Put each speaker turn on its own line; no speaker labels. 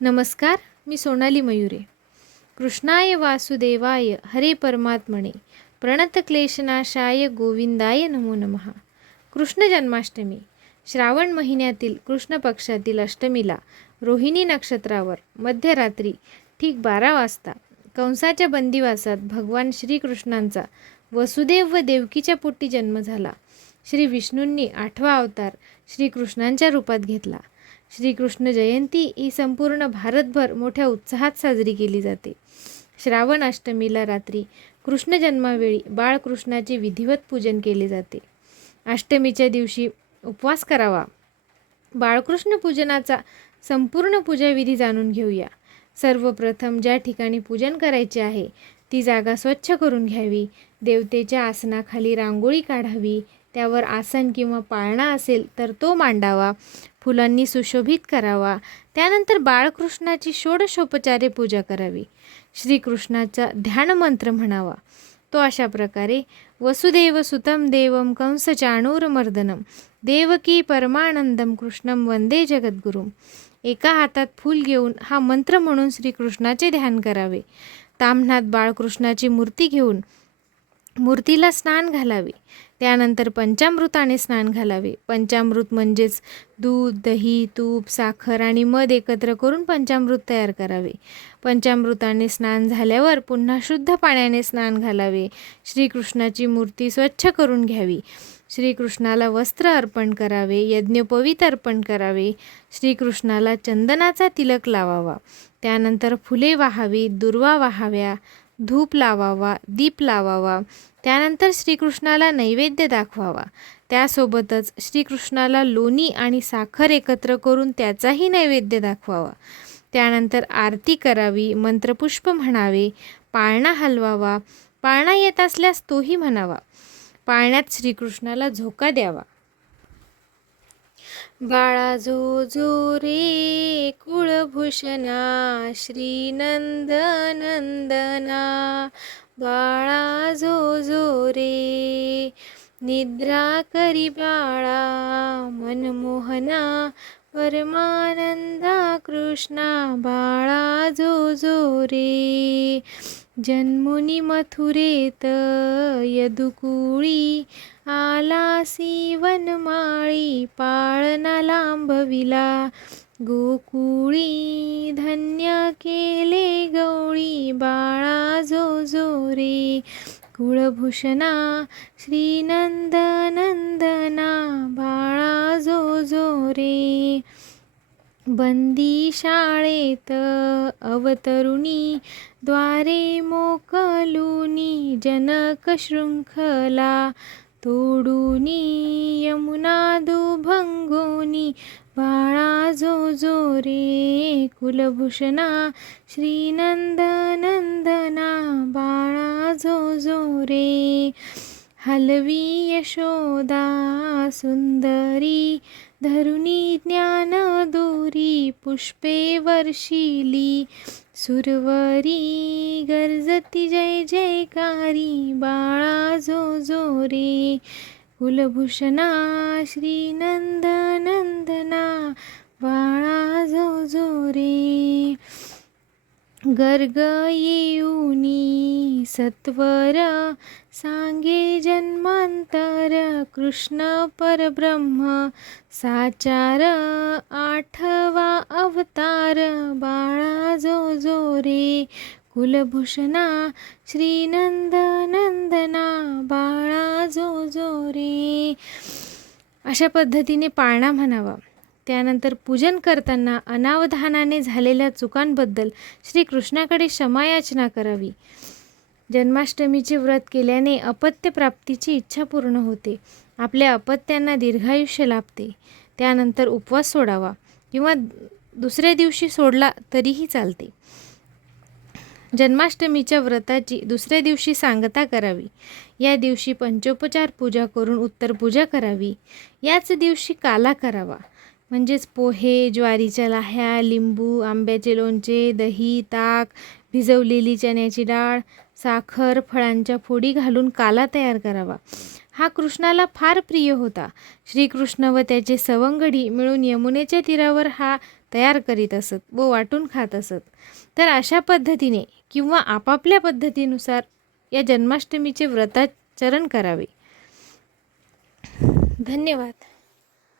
नमस्कार मी सोनाली मयुरे. कृष्णाय वासुदेवाय हरे परमात्मने. प्रणतक्लेशनाशाय गोविंदाय नमो नमः. कृष्ण जन्माष्टमी. श्रावण महिन्यातील कृष्ण पक्षातील अष्टमीला रोहिणी नक्षत्रावर मध्यरात्री ठीक बारा वाजता कंसाच्या बंदिवासात भगवान श्रीकृष्णांचा वसुदेव व देवकीच्या पोटी जन्म झाला. श्री विष्णूंनी आठवा अवतार श्रीकृष्णांच्या रूपात घेतला. श्रीकृष्ण जयंती ही संपूर्ण भारतभर मोठ्या उत्साहात साजरी केली जाते. श्रावण अष्टमीला रात्री कृष्ण जन्मावेळी बाळकृष्णाचे विधिवत पूजन केले जाते. अष्टमीच्या दिवशी उपवास करावा. बाळकृष्ण पूजनाचा संपूर्ण पूजाविधी जाणून घेऊया. सर्वप्रथम ज्या ठिकाणी पूजन करायचे आहे ती जागा स्वच्छ करून घ्यावी. देवतेच्या आसनाखाली रांगोळी काढावी. त्यावर आसन किंवा पाळणा असेल तर तो मांडावा. फुलांनी सुशोभित करावा. त्यानंतर बाळकृष्णाची षोडशोपचारे पूजा करावी. श्रीकृष्णाचा ध्यानमंत्र म्हणावा. तो अशा प्रकारे वसुदेव सुतम देवम कंस चाणूरमर्दनम देवकी परमानंदम कृष्णम वंदे जगद्गुरुम एका हातात फूल घेऊन हा मंत्र म्हणून श्रीकृष्णाचे ध्यान करावे. तामनाथ बाळकृष्णाची मूर्ती घेऊन मूर्तीला स्नान घालावे. त्यानंतर पंचामृताने स्नान घालावे. पंचामृत म्हणजेच दूध दही तूप साखर आणि मध एकत्र करून पंचामृत तयार करावे. पंचामृताने स्नान झाल्यावर पुन्हा शुद्ध पाण्याने स्नान घालावे. श्रीकृष्णाची मूर्ती स्वच्छ करून घ्यावी. श्रीकृष्णाला वस्त्र अर्पण करावे यज्ञोपवीत अर्पण करावे. श्रीकृष्णाला चंदनाचा तिलक लावावा. त्यानंतर फुले वाहावी दुर्वा वाहाव्या. धूप लावावा दीप लावावा त्यानंतर श्रीकृष्णाला नैवेद्य दाखवावा. त्यासोबतच श्रीकृष्णाला लोणी आणि साखर एकत्र करून त्याचाही नैवेद्य दाखवावा. त्यानंतर आरती करावी मंत्रपुष्प म्हणावे पाळणा हलवावा पाळणा येत असल्यास तोही म्हणावा. पाळण्यात श्रीकृष्णाला झोका द्यावा. बाळा जो जो रे कुळभूषणा श्रीनंदनंदना. बाळा जो जो रे निद्रा करी बाळा मनमोहना परमानंदा कृष्णा. बाळा जो जो रे जन्मुनी मथुरेत यदुकुळी आलासी वनमाळी पाळना लांबविला. गोकुळी धन्य केले गवळी बाळा जो जो रे. कुळभूषणा श्रीनंदनंदना बाळा जो जो रे. बंदी शाळेत अवतरुणी द्वारे मोकलुनी जनक शृंखला. तोडुनी यमुना दुभंगोनी बाळा जो जो रे कुलभूषणा श्रीनंदनंदना बाळा जो जो रे हलवी यशोदा सुंदरी धरुणी ज्ञान दोरी पुष्पे वर्षिली. सुरवरी गर्जती जय जयकारी बाळा जो जो रे. कुलभूषणा श्रीनंदनंदना बाळा जो जो रे. गर्ग येऊनी सत्वर सांगे जन्मांतर कृष्ण परब्रह्म साचार आठवा अवतार बाळा जो जो रे कुलभूषणा श्रीनंद नंदना बाळा जो जो रे. अशा पद्धतीने पाळणा म्हणावा. त्यानंतर पूजन करताना अनावधानाने झालेल्या चुकांबद्दल श्रीकृष्णाकडे क्षमायाचना करावी. जन्माष्टमीचे व्रत केल्याने अपत्य प्राप्तीची इच्छा पूर्ण होते. आपल्या अपत्यांना दीर्घायुष्य लाभते. त्यानंतर उपवास सोडावा किंवा दुसऱ्या दिवशी सोडला तरीही चालते. जन्माष्टमीच्या व्रताची दुसऱ्या दिवशी सांगता करावी. या दिवशी पंचोपचार पूजा करून उत्तर पूजा करावी. याच दिवशी काला करावा. म्हणजेच पोहे ज्वारीच्या लाह्या लिंबू आंब्याचे लोणचे दही ताक भिजवलेली चण्याची डाळ साखर फळांच्या फोडी घालून काला तयार करावा. हा कृष्णाला फार प्रिय होता. श्रीकृष्ण व त्याचे सवंगडी मिळून यमुनेच्या तीरावर हा तयार करीत असत व वाटून खात असत. तर अशा पद्धतीने किंवा आपापल्या पद्धतीनुसार या जन्माष्टमीचे व्रताचरण करावे. धन्यवाद.